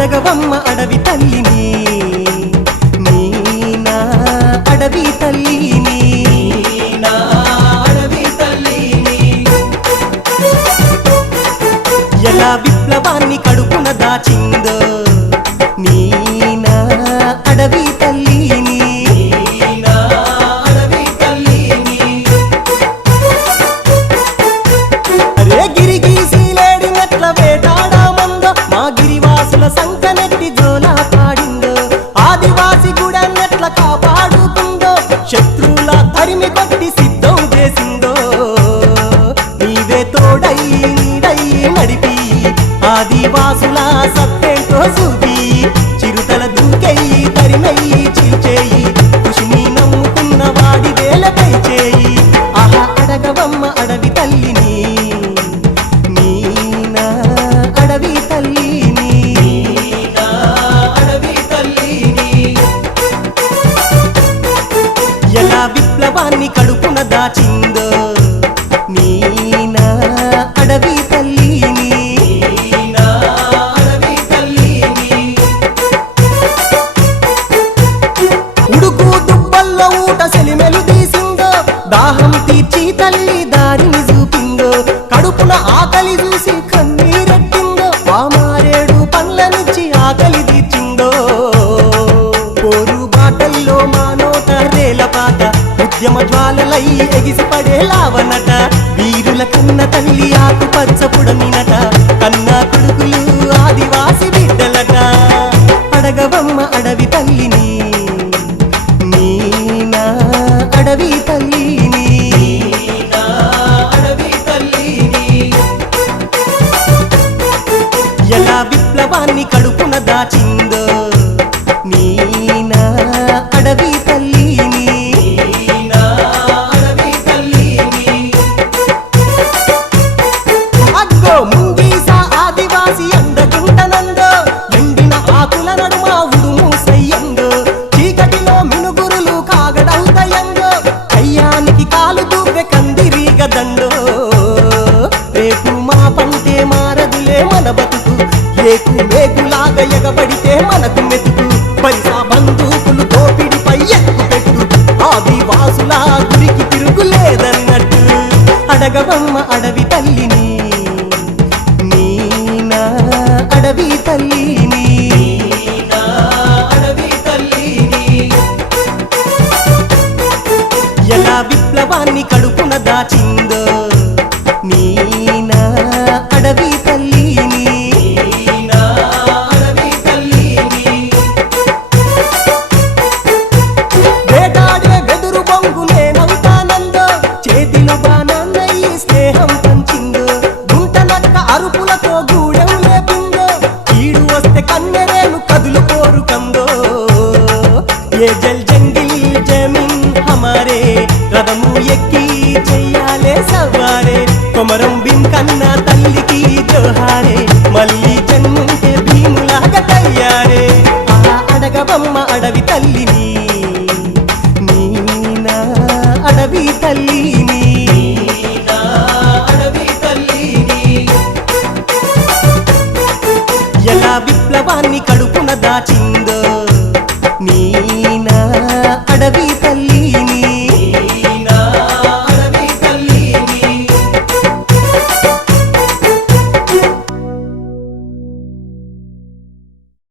అడగవమ్మ అడవి తల్లిని నీ నా అడవి తల్లిని నా అడవి తల్లిని ఎలా విప్లవాన్ని కడుపున దాచిందో నీ నా అడవి తల్లిని నా అడవి తల్లిని అరే గిరిగీసి లేడినట్ల వేటాడామందో మా గిరివాసుల సంకనెట్టి జోలా పాడిందో ఆదివాసి గుడన్నట్ల కాపాడుకుందో శత్రువుల తరిమి కొట్టి సిద్ధం చేసిందో నీవే తోడై నీడై నడిపి ఆదివాసుల సత్తేంటో చూపి చిరుతల దూకెయ్యి తరిమెయ్యి చీల్చేయి కృషిని నమ్ముకున్న వాడి వేలపై చేయి ఆహా అడగవమ్మ అడవి తల్లిని నీ నా అడవి తల్లిని నా అడవి తల్లిని ఎలా విప్లవాన్ని కడుపున దాచిందో నీ నా అడవి తల్లిని నా అడవి తల్లిని ఉడుకు దుబ్బల్లో ఊట సెలిమెలు తీసిందో దాహం తీర్చి తల్లి దారిని చూపిందో కడుపున ఆకలి చూసి కన్నీరెట్టిందో పామారేడు పండ్లనిచ్చి ఆకలి తీర్చిందో పోరు బాటల్లో మా నోట రేలపాట ఉద్యమ జ్వాలలై ఎగిసిపడే లావనట వీరుల కన్న తల్లి ఆకు పచ్చపుడమినట కన్నా కొడుకులు ఆదివాసి బిడ్డలట అడగవమ్మ అడవి తల్లిని నీ నా అడవి తల్లిని నా అడవి తల్లిని ఎలా విప్లవాన్ని కడుపున దాచిందో నీ నా అడవి తల్లిని నా అడవి తల్లిని అగ్గో ముంగీస ఆదివాసి అందకుంటనందో ఎండిన ఆకుల నడుమ ఉడుము సయ్యందో చీకటిలో మినుగురులు కాగడవుతయందో అయ్యానికి కాలు దూపె కందిరీగదండో రేపు మా పంటే మారదులే మన బతుకు ఏకు మేకులాగా ఎగబడితే మనకు మెతుకు పరిసా బంధుకులు దోపిడిపై ఎక్కు పెట్టు ఆదివాసుల గురికి తిరుగులేదన్నట్టు అడగవమ్మ అడవి తల్లిని నీ నా అడవి తల్లిని నా అడవి తల్లిని ఎలా విప్లవాన్ని కడుపున దాచిందో నీ నా అడవి తల్లిని నా అడవి తల్లిని వేటాడే వెదురు బొంగు నేనవుతానందో చేతిలో బాణాన్నయ్యి స్నేహం పంచిందో గుంటనక్క అరుపులతో గూడెం లేపిందో కీడు వస్తే కన్నెరేను కదులు కోరుకందో ఏ జల్ జంగిల్ జమీన్ హమారే రథము ఎక్కి చెయ్యాలే సవారే కొమరం భీం కన్నా తల్లికి జోహారే మళ్ళీ జన్ముంటే భీములాగా తయ్యారే ఆ అడగవమ్మ అడవి తల్లిని నీ నా అడవి తల్లిని నా అడవి తల్లిని ఎలా విప్లవాన్ని కడుపున దాచి